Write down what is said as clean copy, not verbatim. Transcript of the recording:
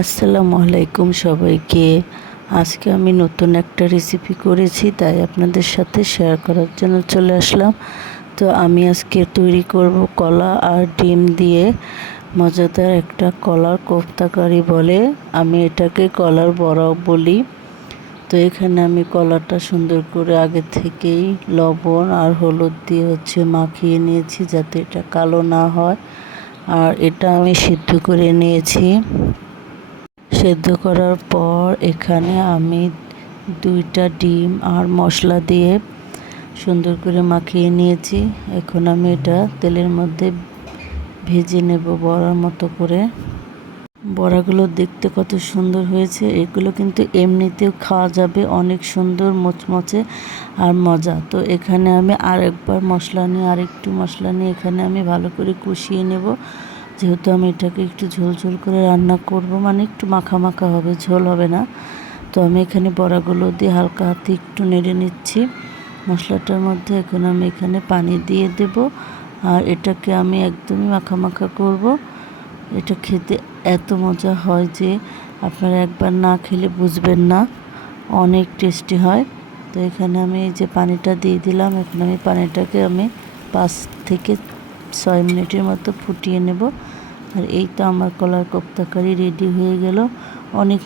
আসসালামু আলাইকুম সবাইকে। আজকে আমি নতুন একটা রেসিপি করেছি, তাই আপনাদের সাথে শেয়ার করার জন্য চলে আসলাম। তো আমি আজকে তৈরি করব কলা আর ডিম দিয়ে মজাদার একটা কলার কোফতা কারি বলে, আমি এটাকে কলার বড়াও বলি। তো এখানে আমি কলাটা সুন্দর করে আগে থেকেই লবণ আর হলুদ দিয়ে মাখিয়ে নিয়েছি, যাতে এটা কালো না হয়। আর এটা আমি সিদ্ধ করে নিয়েছি। সেদ্ধ করার পর এখানে আমি 2টা ডিম আর মশলা দিয়ে সুন্দর করে মাখিয়ে নিয়েছি। এখন আমি এটা তেলের মধ্যে ভেজে নেব বড়ার মতো করে। বড়াগুলো দেখতে কত সুন্দর হয়েছে, এগুলো কিন্তু এমনিতেও খাওয়া যাবে, অনেক সুন্দর মচমচে আর মজা। তো এখানে আমি আরেকটু মশলা নিয়ে এখানে আমি ভালো করে কষিয়ে নেব। যেহেতু আমি এটাকে একটু ঝোল করে রান্না করব, মানে একটু মাখা মাখা হবে, ঝোল হবে না। তো আমি এখানে বড়াগুলো দিয়ে হালকা হাতে একটু নেড়ে নিচ্ছি মশলাটার মধ্যে। এখন আমি এখানে পানি দিয়ে দেব, আর এটাকে আমি একদমই মাখা মাখা করব। এটা খেতে এত মজা হয় যে আপনারা একবার না খেলে বুঝবেন না, অনেক টেস্টি হয়। তো এখানে আমি এই যে পানিটা দিয়ে দিলাম। এখন আমি পানিটাকে 5 থেকে 6 মিনিটের মতো ফুটিয়ে নেব। আর এই তো আমার কলার কোফতা কারি রেডি হয়ে গেল। অনেক